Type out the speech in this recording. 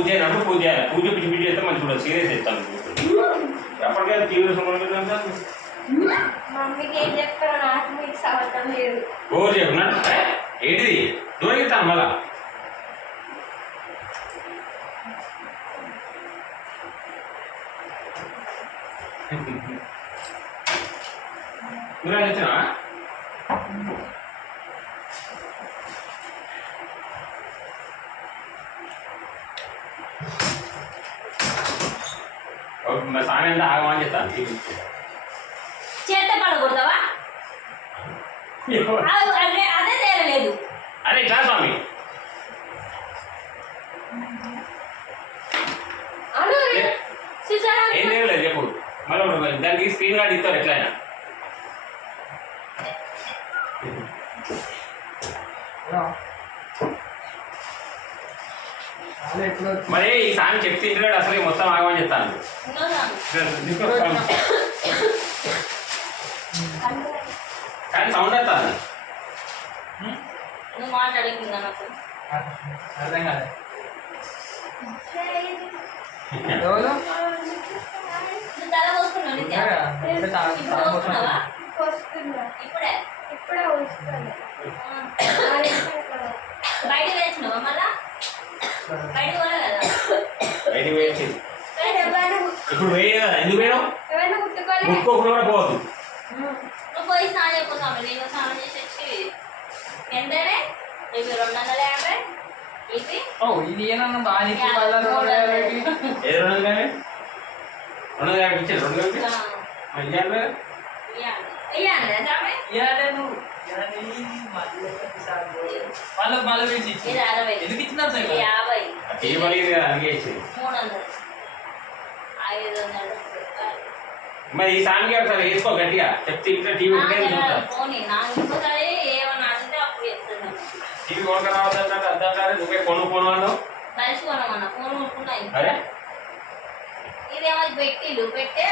పూజ అయినప్పుడు పూజ చేయాలి. పూజ పిచ్చి పిచ్చి చేస్తే మంచి కూడా సీరియస్ చేస్తాను. ఎప్పటికైనా తీవ్ర సంబంధం మమ్మీకి ఏం చెప్తారో నాకు మీకు సమర్థం లేదు. ఓ చెప్పున్నాడు ఏంటిది దూరగిస్తాను మళ్ళా నువ్వు వచ్చినా సామె అంతా ఆగమని చెప్తాను. చేత పడకూడదావా? అదే తేరలేదు. అరే ఇట్లా స్వామి ఏం తేరలేదు చెప్పు. మళ్ళీ దానికి స్క్రీన్ గార్డ్ ఇస్తారు ఎట్లయినా. మరి ఈ సాంగ్ చెప్తే ఇంటిలో అసలు మొత్తం ఆగమని చెప్తాను. కానీ సౌండ్ వస్తుంది. నువ్వు మాట్లాడుకుందా నాకు అర్థం కాదు. తల పోసుకున్నావు ఇప్పుడే ఇప్పుడే వస్తుంది. బయట వేసినావా మళ్ళా? బయట పోలే కదా. బయటకు వేసి ఇప్పుడు వేయ కదా. ఎందుకు వేయడం? ముట్టుకోకుండా కూడా పోవద్దు. నువ్వు పోయి స్నానం అయిపోతావు. నేను స్నానం చేసి వచ్చి ఎంతనే ఇవి 250 ఇది. ఇది ఏమన్నా బాగా ఏది 250 ఇచ్చారు. 250 ఎందుకు ఇచ్చినారు సార్? 50 అందుకే ఇచ్చింది. 300 500 మరి ఈ సాంగ్ ఒకసారి వేసుకో గట్టిగా చెప్తే ఇంట్లో టీవీ పోనీ నాకు ఇంకోసారి ఏమన్నా అంటే అప్పుడు చెప్తున్నాను. టీవీ కొనుక రావద్దంటే అర్థం కాదు. నువ్వే కొను అన్నావు. కలిసి కొనమన్నా ఫోన్ కొనుక్కున్నాయి. అరే ఇదేమో పెట్టిలు పెట్టే